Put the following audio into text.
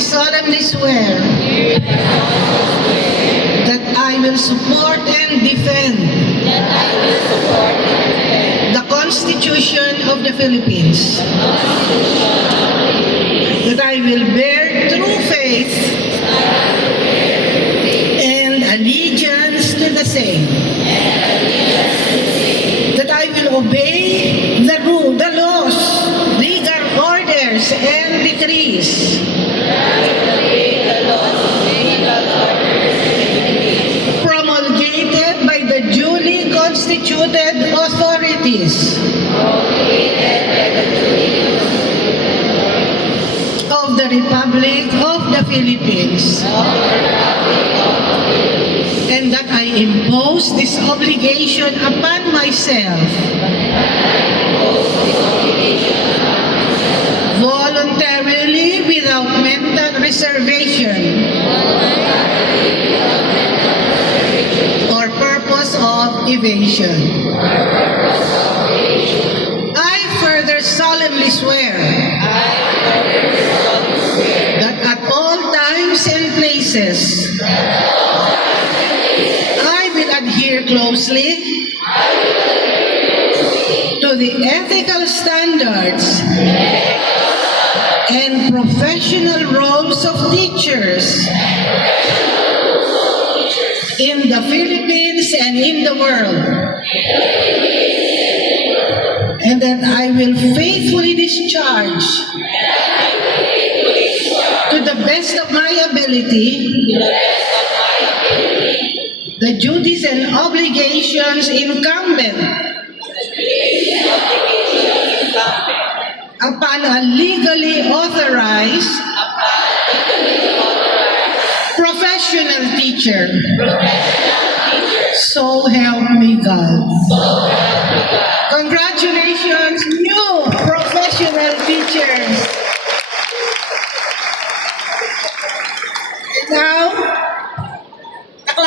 solemnly swear that I will support and defend the Constitution of the Philippines, that I will bear true faith and allegiance to the same, that I will obey the laws, legal orders, and decrees promulgated by the duly constituted authorities of the Republic of the Philippines, and that I impose this obligation upon myself voluntarily without mental reservation or purpose of evasion. I further solemnly swear that at all times and places I will adhere closely to the ethical standards and professional roles of teachers in the Philippines and in the world, and that I will faithfully discharge to the best of my ability the duties and obligations incumbent upon a legally authorized professional teacher. So help me God. Congratulations.